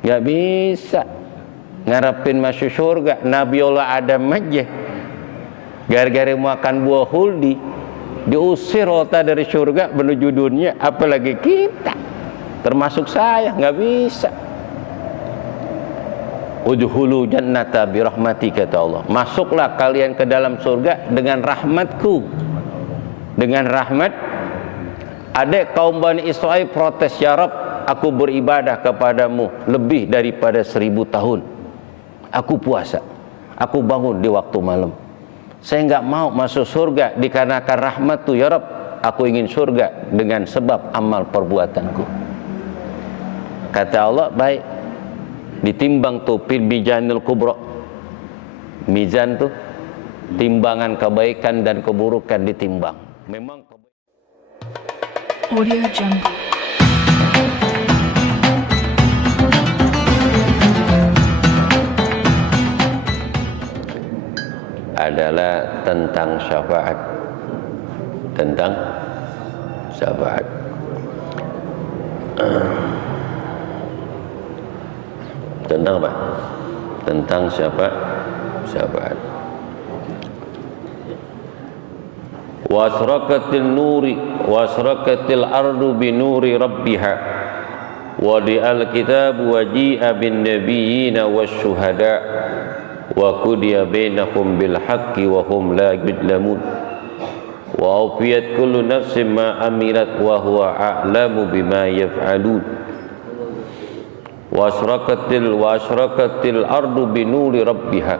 Nggak bisa ngarepin masuk surga. Nabiullah Adam aja gara-gara makan buah huldi diusir otak dari surga menuju dunia, apalagi kita, termasuk saya, nggak bisa. Udhulu jannata birahmati, kata Allah, masuklah kalian ke dalam surga dengan rahmatku, dengan rahmat. Adek kaum Bani Israel protes, ya Rabb, aku beribadah kepadamu lebih daripada 1000 tahun, aku puasa, aku bangun di waktu malam, saya nggak mau masuk surga dikarenakan rahmat tu ya Rabb, aku ingin surga dengan sebab amal perbuatanku. Kata Allah, baik, ditimbang tuh fil mizanil kubra, mizan tuh timbangan kebaikan dan keburukan ditimbang. Memang Audio Jungle. adalah tentang syafaat, tentang syafaat. Tentang apa? Tentang syafaat. Wasraqatil nuri wasraqatil ardu binuri rabbiha wa di'al kitab wa ji'a bin nabiyina wasyuhada wa qudiya bainahum bil haqqi wa hum la yudlamun wa awfiyat kullu nafsin ma amilat wa huwa a'lamu bima yaf'alun. Wasraqatil ardu binuri rabbiha,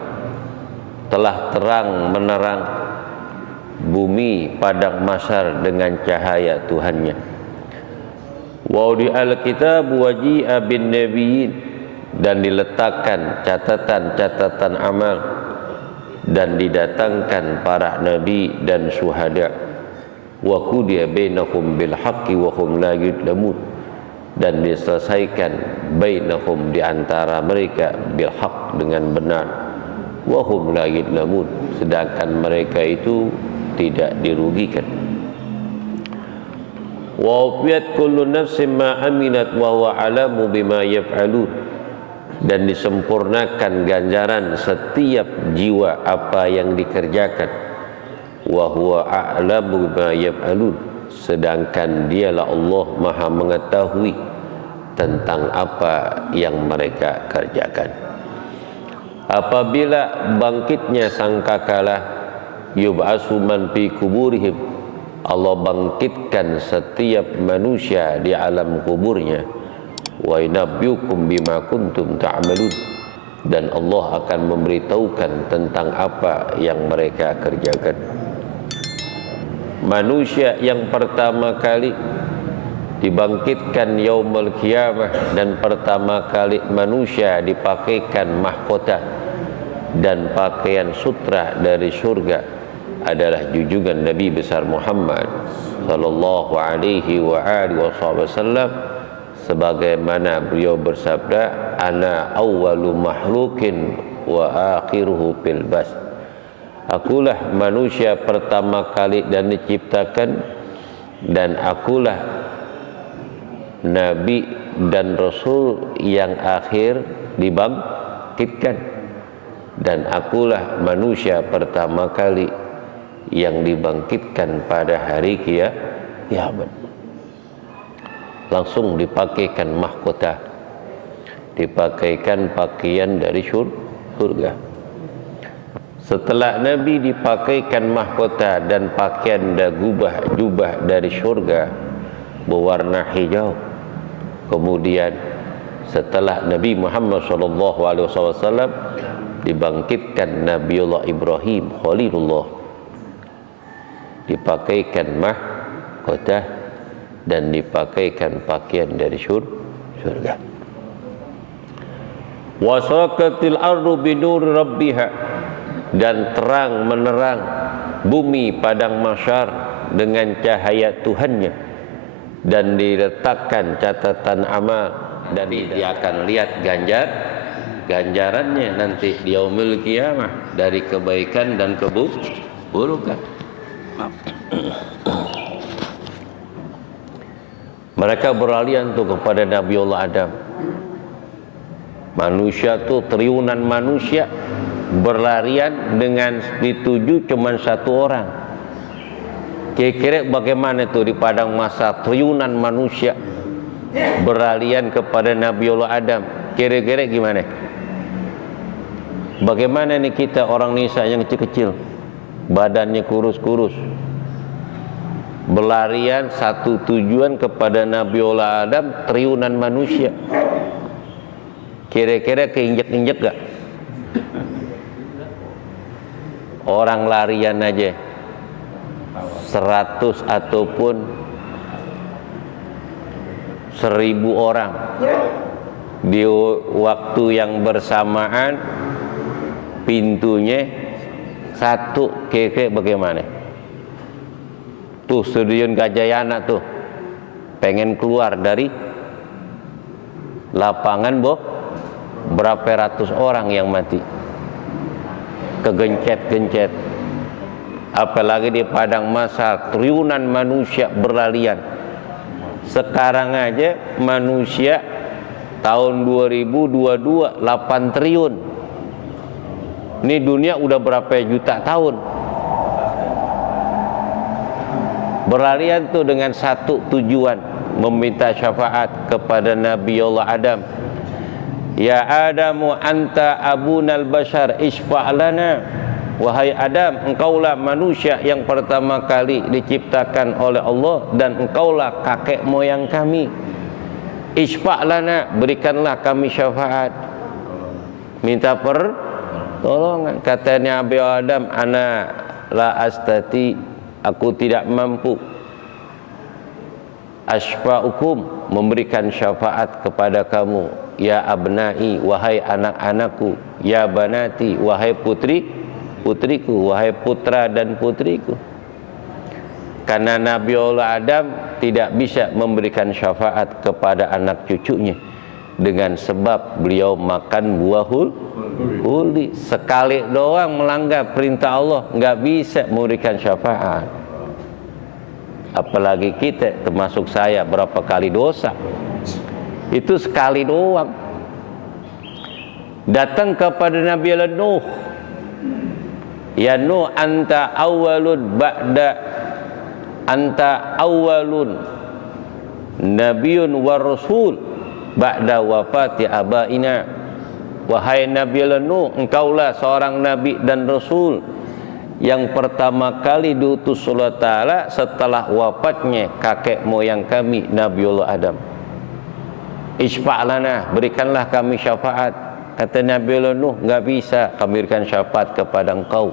telah terang menerang bumi padang mahsyar dengan cahaya Tuhannya. Wa udi'al kitab wa ji'a bin nabiyyin, dan diletakkan catatan-catatan amal dan didatangkan para nabi dan syuhada. Wa qudiya bainahum bil haqqi wa hum la yudlamun, dan diselesaikan bainahum, di antara mereka, bil haqq, dengan benar, wa hum la yudlamun, sedangkan mereka itu tidak dirugikan. Wa ufiyat kullu nafsin ma aminat wa huwa alamu bima yaf'alun, dan disempurnakan ganjaran setiap jiwa apa yang dikerjakan. Wa huwa a'lamu bima yaf'alun, sedangkan dialah Allah maha mengetahui tentang apa yang mereka kerjakan. Apabila bangkitnya sangkakala, yub'asu man fi kuburihim, Allah bangkitkan setiap manusia di alam kuburnya. Wa yunabbiukum bima kuntum ta'malun, dan Allah akan memberitahukan tentang apa yang mereka kerjakan. Manusia yang pertama kali dibangkitkan yaumul qiyamah, dan pertama kali manusia dipakaikan mahkota dan pakaian sutra dari surga adalah junjungan Nabi besar Muhammad sallallahu alaihi wa alihi wasallam, sebagaimana beliau bersabda, ana awwalu mahlukin wa akhiruhu fil bas, akulah manusia pertama kali dan diciptakan, dan akulah nabi dan rasul yang akhir dibangkitkan, dan akulah manusia pertama kali yang dibangkitkan pada hari kiamat. Langsung dipakaikan mahkota, dipakaikan pakaian dari surga. Setelah Nabi dipakaikan mahkota dan pakaian jubah dari surga berwarna hijau, kemudian setelah Nabi Muhammad SAW dibangkitkan Nabiullah Ibrahim Khalilullah, dipakaikan mahkota dan dipakaikan pakaian dari surga. Wasraqatil ardu binuri rabbiha, dan terang menerang bumi padang mahsyar dengan cahaya Tuhannya, dan diletakkan catatan amal, dan dia akan lihat ganjarannya nanti di yaumil qiyamah dari kebaikan dan keburukan. Mereka beralih untuk kepada Nabiullah Adam. Manusia tuh triliunan manusia berlarian dengan dituju cuma satu orang. Kira-kira bagaimana itu di padang mahsyar triliunan manusia berlarian kepada Nabiullah Adam? Kira-kira gimana? Bagaimana nih kita orang Nisa yang kecil-kecil, badannya kurus-kurus, berlarian satu tujuan kepada Nabiullah Adam triliunan manusia. Kira-kira keinjek-injek gak? Orang larian aja 100 ataupun 1000 orang di waktu yang bersamaan, pintunya satu. Kira-kira bagaimana? Tuh Stadion Gajayana tuh pengen keluar dari lapangan, berapa ratus orang yang mati, kegencet-gencet. Apalagi di padang mahsyar triliunan manusia berlarian. Sekarang aja manusia tahun 2022 8 triliun. Ini dunia udah berapa juta tahun berlarian tuh dengan satu tujuan, meminta syafaat kepada Nabiullah Adam. Ya Adamu anta abunal bashar isfa' lana. Wahai Adam, engkaulah manusia yang pertama kali diciptakan oleh Allah dan engkaulah kakek moyang kami. Isfa' lana, berikanlah kami syafaat. Minta pertolongan. Katanya Nabi Adam, ana la astati, aku tidak mampu. Asfa'ukum, memberikan syafaat kepada kamu. Ya abnai, wahai anak-anakku. Ya banati, wahai putriku, wahai putra dan putriku. Karena Nabiullah Adam tidak bisa memberikan syafaat kepada anak cucunya dengan sebab beliau makan buah huli. Sekali doang melanggar perintah Allah, nggak bisa memberikan syafaat. Apalagi kita, termasuk saya, berapa kali dosa. Itu sekali doang. Datang kepada Nabiullah Nuh. Ya Nuh, anta awwalun nabiyyun wa rasul ba'da wafati abaina. Wahai Nabiullah Nuh, engkaulah seorang nabi dan rasul yang pertama kali diutus Allah Ta'ala setelah wafatnya kakek moyang kami Nabiullah Adam. Isfa'lana, berikanlah kami syafaat. Kata Nabiullah Nuh, enggak bisa kami berikan syafaat kepada engkau,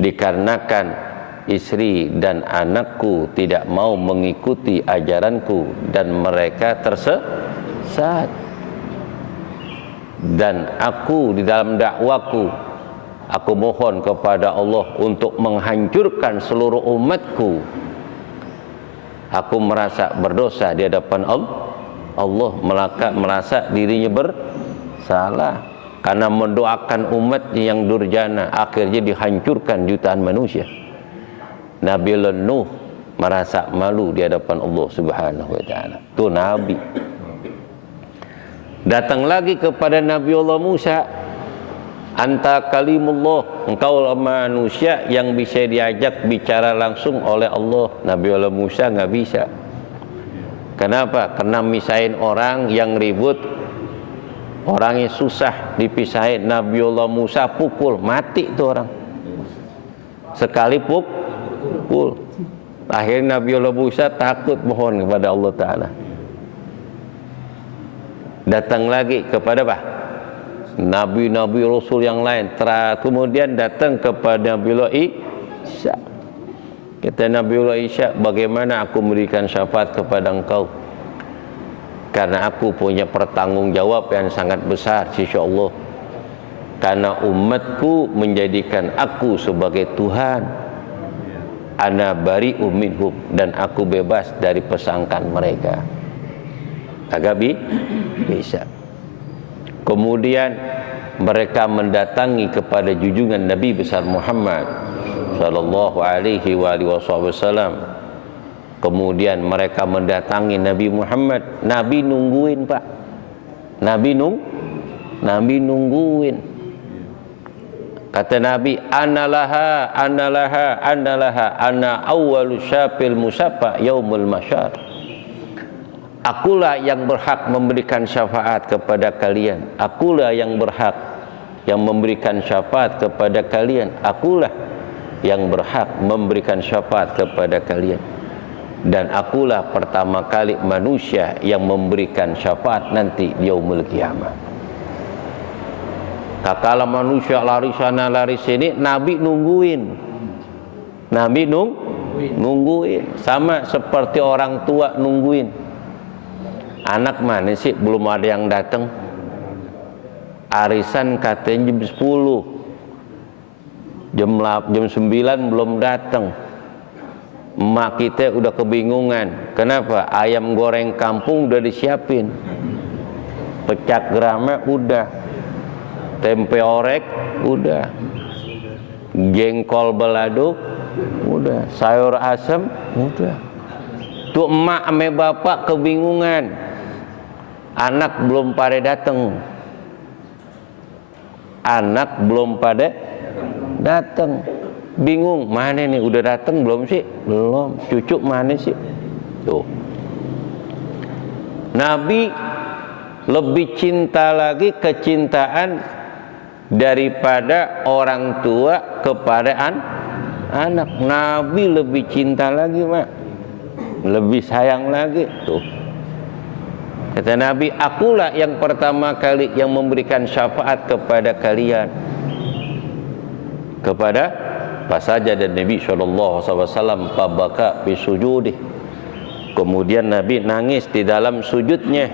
dikarenakan istri dan anakku tidak mau mengikuti ajaranku dan mereka tersesat. Dan aku di dalam dakwaku, aku mohon kepada Allah untuk menghancurkan seluruh umatku. Aku merasa berdosa di hadapan Allah, merasa dirinya bersalah karena mendoakan umat yang durjana, akhirnya dihancurkan jutaan manusia. Nabiullah Nuh merasa malu di hadapan Allah Subhanahu wa taala. Itu nabi. Datang lagi kepada Nabiullah Musa, anta kalimullah, engkau manusia yang bisa diajak bicara langsung oleh Allah. Nabiullah Musa nggak bisa. Kenapa? Karena misahin orang yang ribut, orangnya susah dipisahin. Nabiullah Musa pukul, mati tuh orang. Sekali pukul. Akhirnya Nabiullah Musa takut mohon kepada Allah Ta'ala. Datang lagi kepada apa? Nabi-nabi Rasul yang lain. Kemudian datang kepada Nabiullah Isa. Kata Nabiullah Isa, bagaimana aku memberikan syafaat kepada engkau? Karena aku punya pertanggungjawab yang sangat besar sisi Allah. Karena umatku menjadikan aku sebagai Tuhan. Ana bari'um minhum, dan aku bebas dari pesangkaan mereka. Agak bisa. Kemudian mereka mendatangi kepada junjungan Nabi besar Muhammad sallallahu alaihi wasallam. Kemudian mereka mendatangi Nabi Muhammad. Nabi nungguin, Pak. Nabi nungguin. Kata Nabi, analaha ana awwalu syafil musaffa yaumul masyar. Akulah yang berhak memberikan syafaat kepada kalian. Akulah yang berhak yang memberikan syafaat kepada kalian. Akulah yang berhak memberikan syafaat kepada kalian. Dan akulah pertama kali manusia yang memberikan syafaat nanti di yaumul kiamah. Kala manusia lari sana lari sini, Nabi nungguin. Nabi nungguin. Sama seperti orang tua nungguin. Anak mana sih belum ada yang datang? Arisan katanya jam 10. Jam 9 belum datang. Emak kita udah kebingungan. Kenapa? Ayam goreng kampung udah disiapin. Pecak gerama udah. Tempe orek udah. Jengkol balado udah. Sayur asem udah. Tuh emak ame bapak kebingungan. Anak belum pada datang. Anak belum pada datang. Bingung, mana nih, udah datang belum sih? Belum. Cucu mana sih? Tuh. Nabi lebih cinta lagi kecintaan daripada orang tua kepada anak. Nabi lebih cinta lagi, Mak. Lebih sayang lagi. Tuh. Kata Nabi, akulah yang pertama kali yang memberikan syafaat kepada kalian. Kepada Fasajada Nabi SAW pabaka bisujudih. Kemudian Nabi nangis di dalam sujudnya.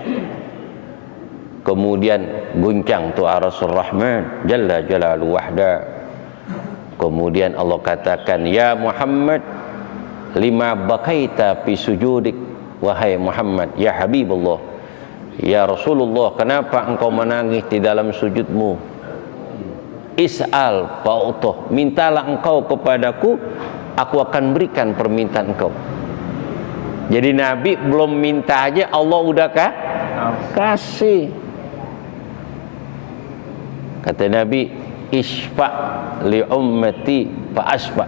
Kemudian guncang tu Ar-Rasul Rahman Jalla Jalalu Wahda. Kemudian Allah katakan, ya Muhammad, lima bakaita fi sujudik. Wahai Muhammad, ya Habibullah, ya Rasulullah, kenapa engkau menangis di dalam sujudmu? Is'al fa'utuh, mintalah engkau kepadaku, aku akan berikan permintaan engkau. Jadi Nabi belum minta aja Allah udah kasih. Kata Nabi, isfa li ummati fa asfa.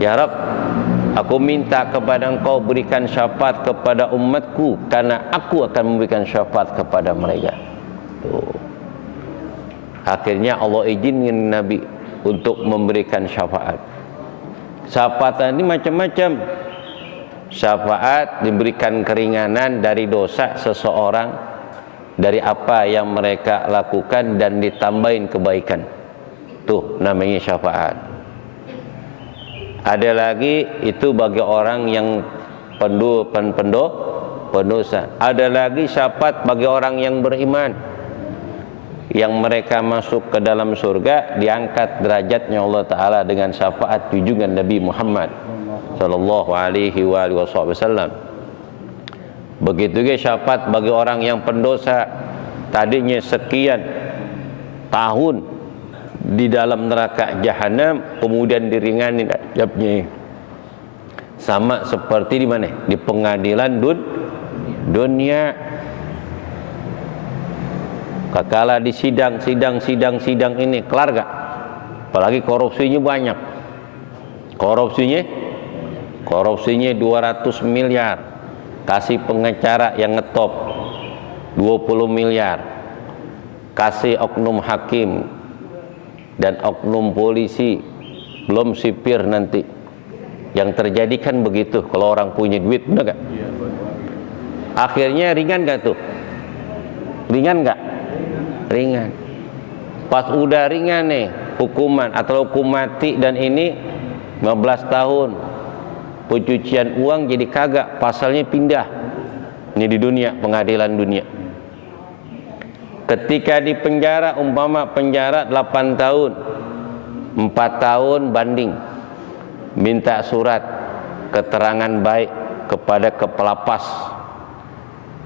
Ya Rabb, aku minta kepada engkau berikan syafaat kepada umatku, karena aku akan memberikan syafaat kepada mereka. Tuh. Akhirnya Allah izinkan Nabi untuk memberikan syafaat. Syafaat ini macam-macam. Syafaat diberikan keringanan dari dosa seseorang, dari apa yang mereka lakukan, dan ditambahin kebaikan. Tuh namanya syafaat. Ada lagi itu bagi orang yang pendosa. Ada lagi syafaat bagi orang yang beriman, yang mereka masuk ke dalam surga, diangkat derajatnya Allah Ta'ala dengan syafaat junjungan Nabi Muhammad Sallallahu Alaihi Wasallam. Begitu juga syafaat bagi orang yang pendosa, tadinya sekian tahun di dalam neraka jahanam, kemudian diringani adabnya. Sama seperti di mana? Di pengadilan dunia. Kala di sidang ini kelar gak? Apalagi korupsinya banyak. Korupsinya 200 miliar. Kasih pengacara yang ngetop 20 miliar. Kasih oknum hakim dan oknum polisi, belum sipir nanti. Yang terjadi kan begitu kalau orang punya duit, benar gak? Akhirnya ringan gak tuh? Ringan gak? Ringan. Pas udah ringan nih hukuman atau hukum mati dan ini 15 tahun pencucian uang jadi kagak, pasalnya pindah. Ini di dunia, pengadilan dunia. Ketika di penjara, umpama penjara 8 tahun, 4 tahun banding, minta surat keterangan baik kepada kepelapas.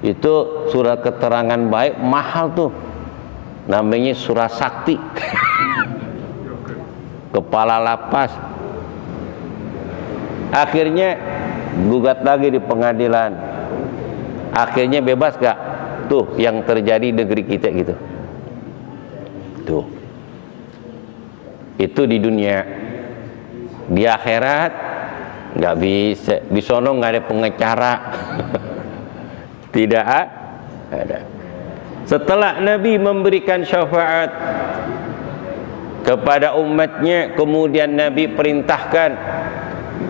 Itu surat keterangan baik mahal tuh, namanya surat sakti. Kepala lapas. Akhirnya gugat lagi di pengadilan. Akhirnya bebas gak? tuh yang terjadi negeri kita gitu. Tuh. Itu di dunia. Di akhirat nggak bisa. Di sono nggak ada pengacara. Tidak ada. Setelah Nabi memberikan syafaat kepada umatnya, kemudian Nabi perintahkan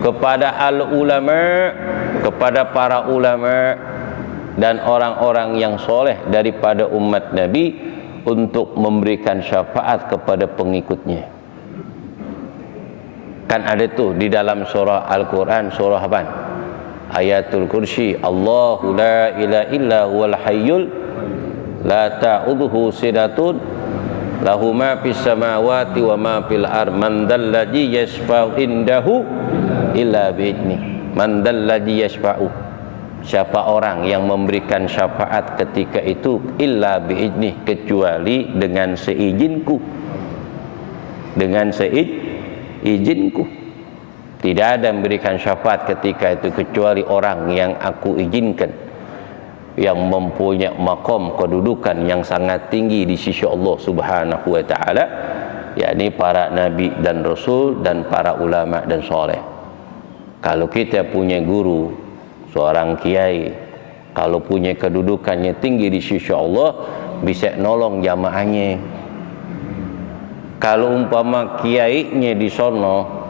kepada al-ulama, kepada para ulama dan orang-orang yang soleh daripada umat Nabi untuk memberikan syafaat kepada pengikutnya. Kan ada tuh di dalam surah Al-Quran, surah apa? Ayatul Kursi, Allahu la ilaha illa huwal hayyul la ta'udhuhu sinatun lahu ma fis samawati wa ma fil ardh man dzalladzi yashfa'u indahu illa bi'idnih. Man dzalladzi yashfa'u, siapa orang yang memberikan syafaat ketika itu, illa bi'idnih, kecuali dengan seizinku, dengan seizinku. Tidak ada yang memberikan syafaat ketika itu kecuali orang yang aku izinkan, yang mempunyai makom kedudukan yang sangat tinggi di sisi Allah Subhanahu wa taala, yakni para nabi dan rasul dan para ulama dan soleh. Kalau kita punya guru, seorang kiai, kalau punya kedudukannya tinggi di sisi Allah, bisa nolong jamaahnya. Kalau umpama kiainya di sono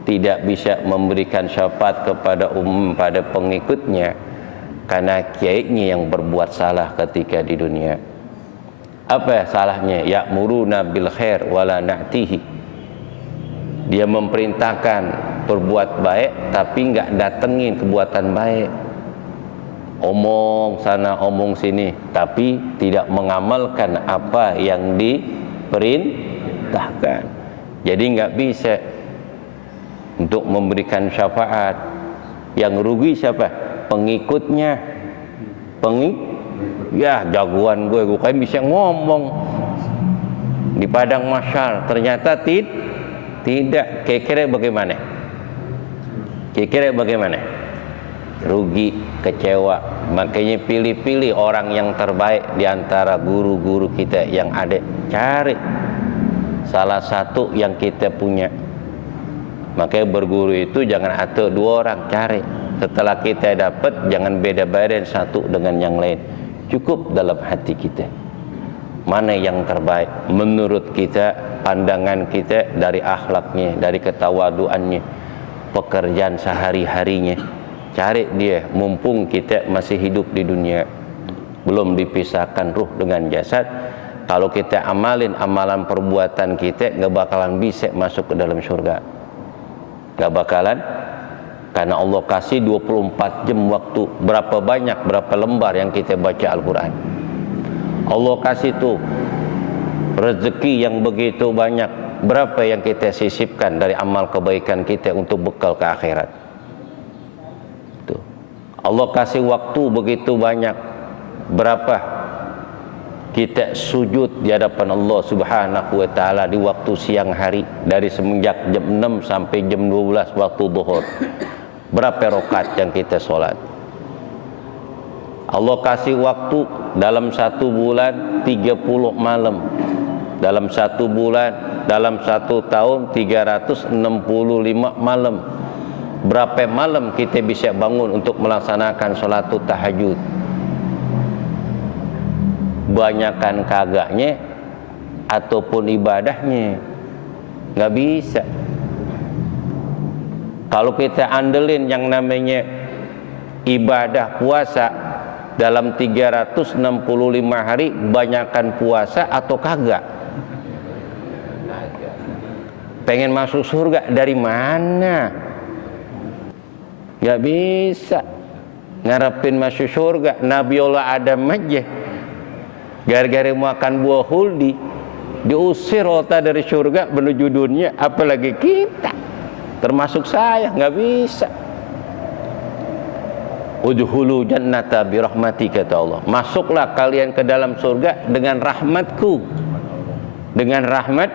tidak bisa memberikan syafaat kepada pada pengikutnya karena kiainya yang berbuat salah ketika di dunia. Apa salahnya? Ya'muruna bil khair wala na'tihi. Dia memerintahkan berbuat baik tapi enggak datengin kebuatan baik. Omong sana omong sini tapi tidak mengamalkan apa yang diperintahkan. Jadi enggak bisa untuk memberikan syafaat. Yang rugi siapa? Pengikutnya. Ya jagoan gue kan bisa ngomong di padang mahsyar, ternyata tidak. Kira-kira bagaimana? Kira-kira bagaimana? Rugi, kecewa. Makanya pilih-pilih orang yang terbaik di antara guru-guru kita yang ada. Cari salah satu yang kita punya. Makanya berguru itu jangan atau dua orang, cari. Setelah kita dapat, jangan beda-bedain satu dengan yang lain. Cukup dalam hati kita. Mana yang terbaik menurut kita, pandangan kita, dari akhlaknya, dari ketawaduannya, pekerjaan sehari-harinya. Cari dia, mumpung kita masih hidup di dunia, belum dipisahkan ruh dengan jasad. Kalau kita amalin amalan perbuatan kita, nggak bakalan bisa masuk ke dalam surga. Gak bakalan, karena Allah kasih 24 jam waktu. Berapa banyak, berapa lembar yang kita baca Al-Quran. Allah kasih tuh rezeki yang begitu banyak. Berapa yang kita sisipkan dari amal kebaikan kita untuk bekal ke akhirat. Tuh. Allah kasih waktu begitu banyak. Berapa kita sujud di hadapan Allah Subhanahu wa taala di waktu siang hari, dari semenjak jam 6 sampai jam 12 waktu zuhur. Berapa rakaat yang kita sholat? Allah kasih waktu dalam satu bulan 30 malam. Dalam satu bulan, dalam satu tahun 365 malam. Berapa malam kita bisa bangun untuk melaksanakan sholat tahajud? Banyakan kagaknya ataupun ibadahnya, nggak bisa. Kalau kita andelin yang namanya ibadah puasa dalam 365 hari, banyakan puasa atau kagak? Pengen masuk surga dari mana? Nggak bisa ngarepin masuk surga. Nabiullah Adam aja gara-gara makan buah huldi diusir otak dari surga menuju dunia, apalagi kita, termasuk saya, nggak bisa. Udhulu jannata birahmati, kata Allah, masuklah kalian ke dalam surga dengan rahmatku, dengan rahmat.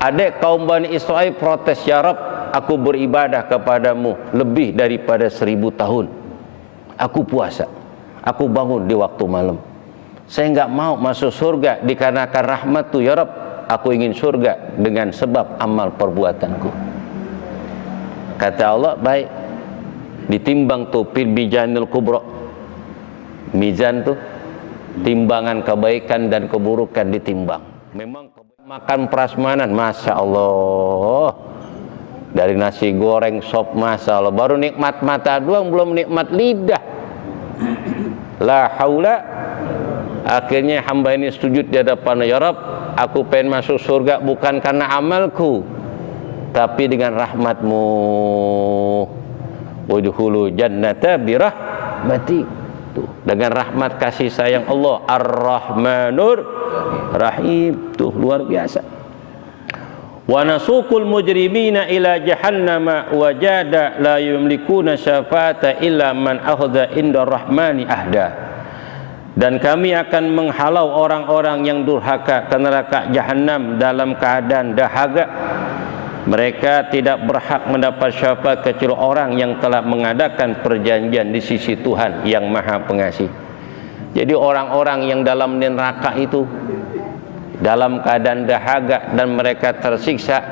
Adek kaum Bani Israil protes, ya Rabb, aku beribadah kepadamu lebih daripada 1000 tahun, aku puasa, aku bangun di waktu malam. Saya nggak mau masuk surga dikarenakan rahmat-Tu ya Rabb. Aku ingin surga dengan sebab amal perbuatanku. Kata Allah, baik. Ditimbang tuh fil mizanil kubra. Mizan tuh timbangan kebaikan dan keburukan ditimbang. Memang makan prasmanan, masya Allah. Dari nasi goreng, sop, masya Allah. Baru nikmat mata doang, belum nikmat lidah. La haula. Akhirnya hamba ini sujud di hadapan ya Rabb, aku pengen masuk surga bukan karena amalku, tapi dengan rahmat-Mu. Udkhulu jannata birahmati. Dengan rahmat kasih sayang Allah, Ar-Rahmanur Rahim. Tuh luar biasa. Wa nasuqul mujrimina ila jahannama wa jada la yamlikuna syafa'ata illa man akhadha inda rahmani ahda. Dan kami akan menghalau orang-orang yang durhaka ke neraka jahanam dalam keadaan dahaga. Mereka tidak berhak mendapat syafaat kecuali orang yang telah mengadakan perjanjian di sisi Tuhan yang Maha Pengasih. Jadi orang-orang yang dalam neraka itu dalam keadaan dahaga dan mereka tersiksa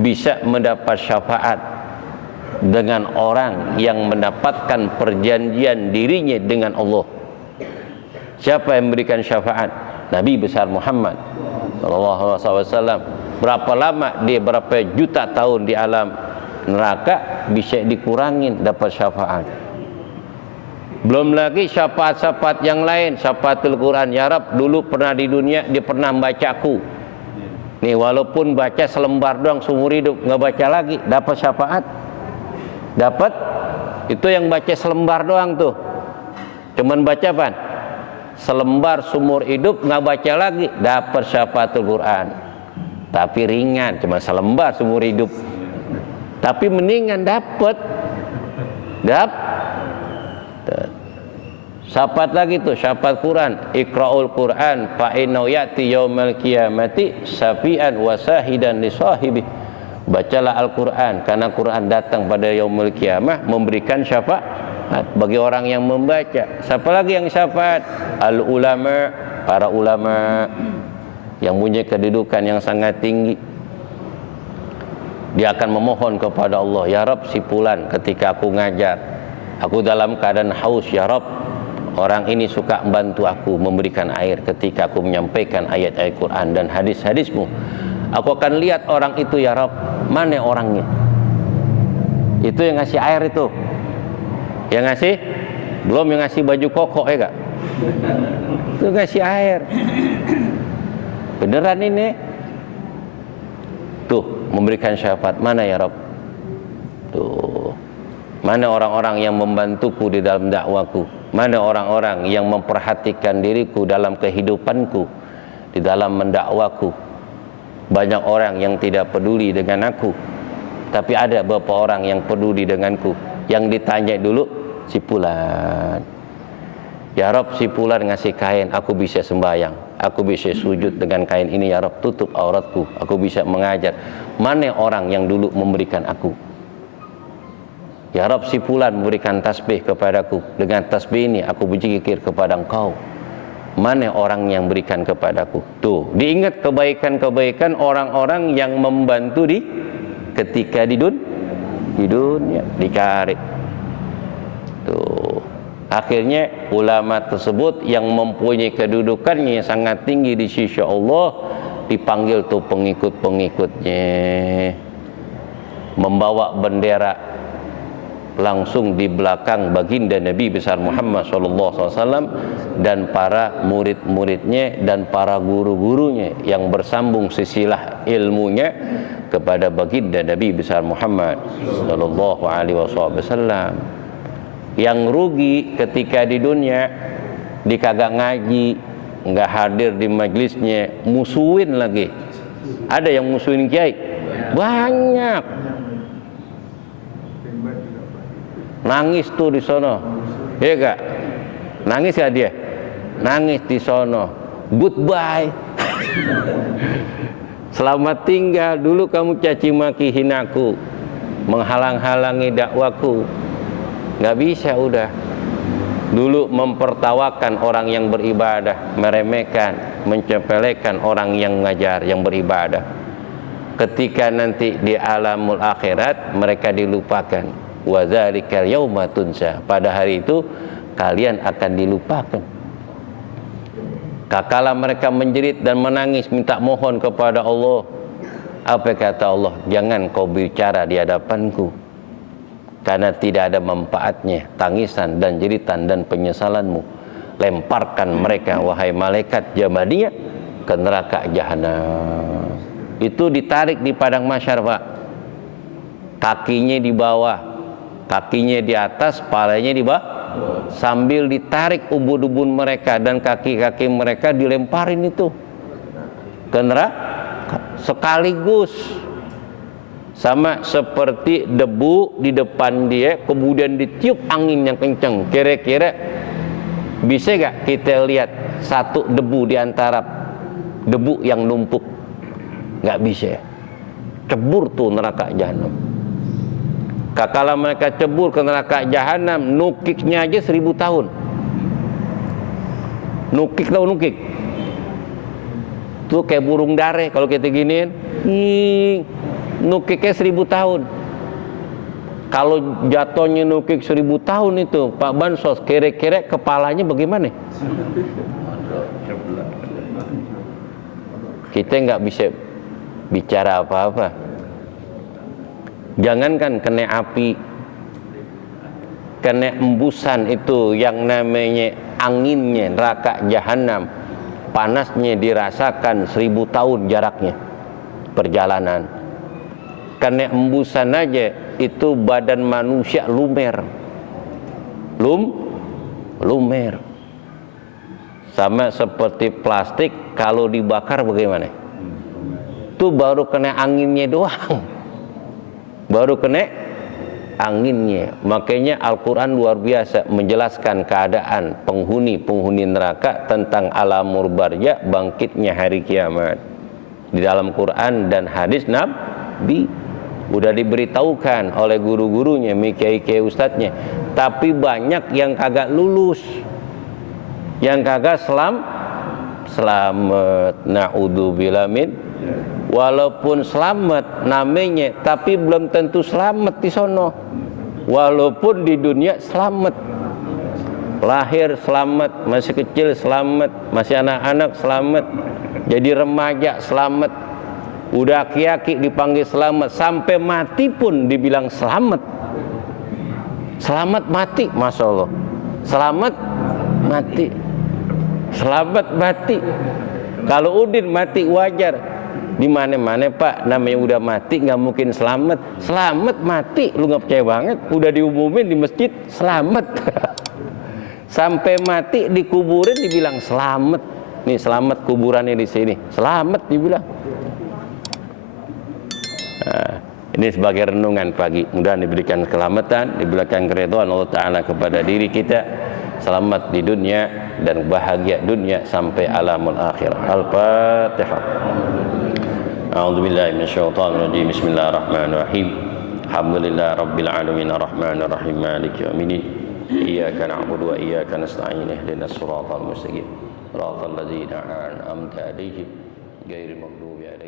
bisa mendapat syafaat dengan orang yang mendapatkan perjanjian dirinya dengan Allah. Siapa yang memberikan syafaat? Nabi besar Muhammad sallallahu alaihi wasallam. Berapa lama dia, berapa juta tahun di alam neraka, bisa dikurangin dapat syafaat. Belum lagi syafaat-syafaat yang lain, syafaatul Quran. Ya Rabb, dulu pernah di dunia dia pernah membacaku. Nih walaupun baca selembar doang seumur hidup, nggak baca lagi, dapat syafaat. Dapat. Itu yang baca selembar doang tuh. Cuman baca apa? Selembar seumur hidup, nggak baca lagi, dapat syafaatul Quran. Tapi ringan, cuma selembar seumur hidup. Tapi mendingan dapat. Syafaat lagi tuh, syafaat Quran. Iqra'ul Quran fa innahu ya'ti yaumal qiyamati syafi'an wa sahidan li sahibi. Bacalah Al-Quran karena Quran datang pada yaumul qiyamah memberikan syafaat bagi orang yang membaca. Siapa lagi yang syafaat? Al-ulama, para ulama yang punya kedudukan yang sangat tinggi. Dia akan memohon kepada Allah, ya Rabb, si fulan ketika aku ngajar, aku dalam keadaan haus, ya Rabb, orang ini suka membantu aku memberikan air ketika aku menyampaikan ayat-ayat Quran dan hadis-hadismu. Aku akan lihat orang itu, ya Rabb, mana orangnya? Itu yang ngasih air itu. Yang ngasih? Belum yang ngasih baju koko, ya gak? Itu ngasih air. Beneran ini. Tuh, memberikan syafaat. Mana ya Rabb? Tuh. Mana orang-orang yang membantuku di dalam dakwaku? Mana orang-orang yang memperhatikan diriku dalam kehidupanku, di dalam mendakwaku? Banyak orang yang tidak peduli dengan aku, tapi ada beberapa orang yang peduli denganku. Yang ditanya dulu, si fulan. Ya Rabb, si fulan ngasih kain, aku bisa sembahyang, aku bisa sujud dengan kain ini, ya Rabb, tutup auratku, aku bisa mengajar. Mana orang yang dulu memberikan aku? Ya Rabb, si fulan memberikan tasbih kepadaku, dengan tasbih ini aku berzikir kepada Engkau. Mana orang yang berikan kepadaku? Tuh, diingat kebaikan-kebaikan orang-orang yang membantu ketika di dunia dicari. Tuh. Akhirnya ulama tersebut yang mempunyai kedudukannya yang sangat tinggi di sisi Allah dipanggil tuh pengikut-pengikutnya, membawa bendera langsung di belakang baginda Nabi besar Muhammad SAW dan para murid-muridnya dan para guru-gurunya yang bersambung silsilah ilmunya kepada baginda Nabi besar Muhammad SAW. Yang rugi ketika di dunia dikagak ngaji, nggak hadir di majelisnya, musuhin lagi. Ada yang musuhin kiai banyak. Nangis tuh di sono, ya gak? Nangis ya dia? Nangis di sono. Goodbye. Selamat tinggal. Dulu kamu caci maki hinaku, menghalang-halangi dakwaku. Nggak bisa udah. Dulu mempertawakan orang yang beribadah, meremehkan, mencepelekan orang yang ngajar, yang beribadah. Ketika nanti di alamul akhirat mereka dilupakan. Wa dzalikal yauma tunsa. Pada hari itu kalian akan dilupakan. Kakala mereka menjerit dan menangis minta mohon kepada Allah. Apa kata Allah? Jangan kau bicara di hadapanku, karena tidak ada manfaatnya tangisan dan jeritan dan penyesalanmu. Lemparkan mereka wahai malaikat Jamaniyah ke neraka jahanam. Itu ditarik di padang mahsyar, Pak. Kakinya di bawah, kakinya di atas, palanya di bawah, sambil ditarik ubun-ubun mereka dan kaki-kaki mereka dilemparin itu ke neraka sekaligus. Sama seperti debu di depan dia, kemudian ditiup angin yang kencang. Kira-kira bisa gak kita lihat satu debu di antara debu yang numpuk? Gak bisa. Cebur tuh neraka jahanam. Kakala mereka cebur ke neraka jahanam, nukiknya aja 1000 tahun. Nukik tau nukik? Tuh kayak burung dare kalau kita giniin. Nukiknya 1000 tahun. Kalau jatuhnya nukik 1000 tahun itu Pak Bansos, kira-kira kepalanya bagaimana? Kita nggak bisa bicara apa-apa. Jangankan kena api, kena embusan itu yang namanya anginnya neraka jahanam, panasnya dirasakan 1000 tahun jaraknya perjalanan. Kena embusan aja itu badan manusia lumer. Lumer. Sama seperti plastik kalau dibakar bagaimana? Itu baru kena anginnya doang. Baru kena anginnya. Makanya Al-Quran luar biasa menjelaskan keadaan penghuni neraka tentang alamul barzakh, bangkitnya hari kiamat. Di dalam Quran dan hadis Nabi udah diberitahukan oleh guru-gurunya, kiai-kiai ustadznya. Tapi banyak yang kagak lulus, yang kagak selamat. Na'udzubillah min. Walaupun selamat namanya, tapi belum tentu selamat di sono. Walaupun di dunia selamat, lahir selamat, masih kecil selamat, masih anak-anak selamat, jadi remaja selamat, udah aki-aki dipanggil selamat, sampai mati pun dibilang selamat. Selamat mati, Masya Allah. Selamat mati. Selamat mati. Kalau Udin mati wajar. Di mana-mana Pak, namanya udah mati nggak mungkin selamat. Selamat mati, lu nggak percaya banget. Udah diumumin di masjid, selamat. Sampai mati dikuburin dibilang selamat. Nih selamat kuburannya di sini. Selamat dibilang. Nah, ini sebagai renungan pagi. Mudah-mudahan diberikan keselamatan, diberikan keridhaan Allah Ta'ala kepada diri kita. Selamat di dunia dan bahagia dunia sampai alamul akhirah. Al-Fatihah. A'udzubillahi minasyaitonir rajim. Bismillahirrahmanirrahim. Alhamdulillahi rabbil alamin arrahmanir rahim maliki yaumiddin. Iyyaka na'budu wa iyyaka nasta'in ihdinas siratal mustaqim. Shiratal ladzina an'amta 'alaihim ghairil maghdubi 'alaihim